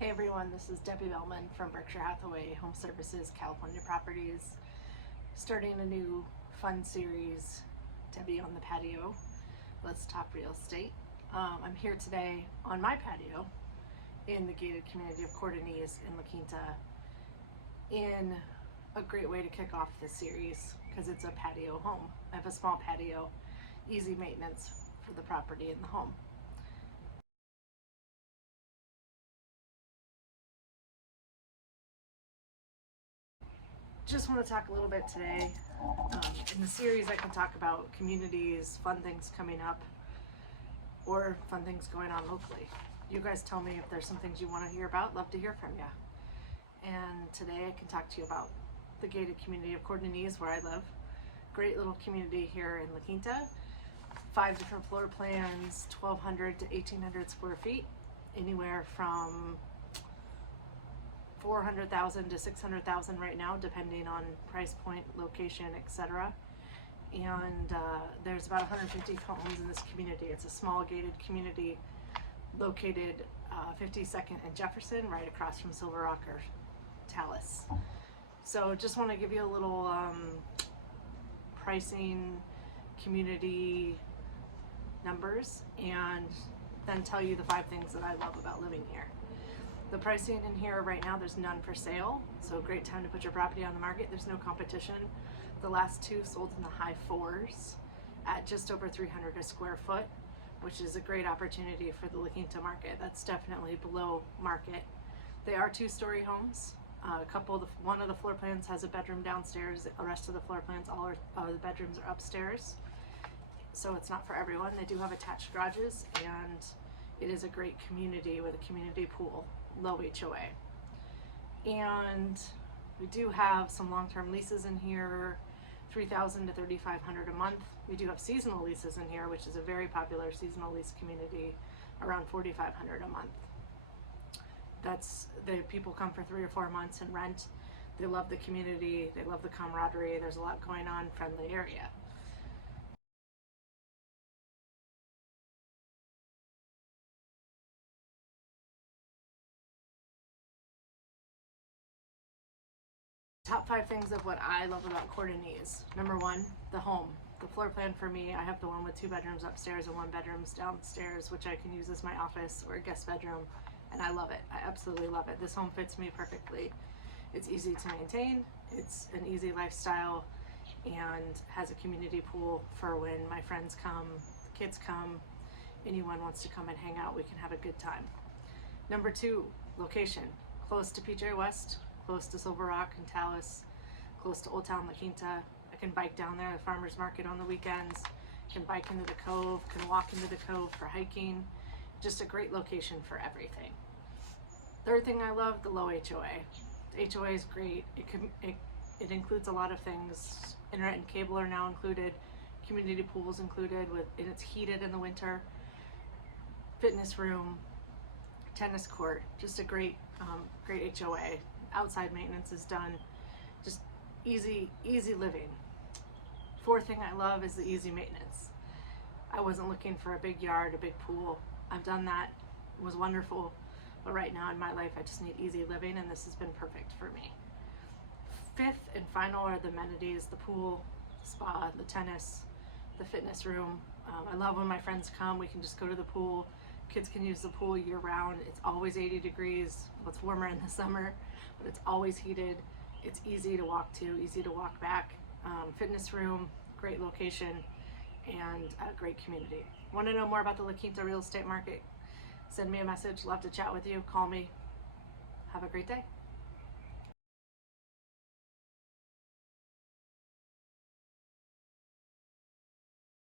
Hey everyone, this is Debbie Bellman from Berkshire Hathaway Home Services, California Properties, starting a new fun series, Debbie on the Patio. Let's talk real estate. I'm here today on my patio in the gated community of Codorniz in La Quinta in a great way to kick off this series because it's a patio home. I have a small patio, easy maintenance for the property and the home. Just want to talk a little bit today. In the series I can talk about communities, fun things coming up, or fun things going on locally. You guys tell me if there's some things you want to hear about. Love to hear from you. And today I can talk to you about the gated community of Codorniz where I live. Great little community here in La Quinta. 5 different floor plans, 1,200 to 1,800 square feet, anywhere from 400,000 to 600,000 right now, depending on price point, location, etc. And there's about 150 homes in this community. It's a small gated community located 52nd and Jefferson, right across from Silver Rock or Talus. So just want to give you a little pricing, community numbers, and then tell you the 5 things that I love about living here. The pricing in here right now, there's none for sale, so great time to put your property on the market. There's no competition. The last 2 sold in the high 4s at just over 300 a square foot, which is a great opportunity for the La Quinta market. That's definitely below market. They are 2-story homes. One of the floor plans has a bedroom downstairs. The rest of the floor plans, all the bedrooms are upstairs. So it's not for everyone. They do have attached garages, and it is a great community with a community pool, low HOA. And we do have some long-term leases in here, $3,000 to $3,500 a month. We do have seasonal leases in here, which is a very popular seasonal lease community, around $4,500 a month. People come for 3 or 4 months and rent. They love the community, they love the camaraderie. There's a lot going on, friendly area. Top 5 things of what I love about Codorniz. Number 1, the home. The floor plan for me, I have the one with 2 bedrooms upstairs and 1 bedroom downstairs, which I can use as my office or a guest bedroom, and I love it. I absolutely love it. This home fits me perfectly. It's easy to maintain, it's an easy lifestyle, and has a community pool for when my friends come, the kids come, anyone wants to come and hang out, we can have a good time. Number 2, location. Close to PJ West, close to Silver Rock and Talus, close to Old Town La Quinta. I can bike down there, the farmer's market on the weekends, can bike into the cove, can walk into the cove for hiking. Just a great location for everything. Third thing I love, the low HOA. The HOA is great. It includes a lot of things. Internet and cable are now included, community pools included, and it's heated in the winter. Fitness room, tennis court, just a great HOA. Outside maintenance is done, just easy living. 4th thing I love is the easy maintenance. I wasn't looking for a big yard, a big pool. I've done that, it was wonderful, but right now in my life I just need easy living, and this has been perfect for me. 5th and final are the amenities, the pool, the spa, the tennis, the fitness room. I love when my friends come, we can just go to the pool. Kids can use the pool year round. It's always 80 degrees. Well, it's warmer in the summer, but it's always heated. It's easy to walk to, easy to walk back. Fitness room, great location, and a great community. Want to know more about the La Quinta real estate market? Send me a message. Love to chat with you. Call me. Have a great day.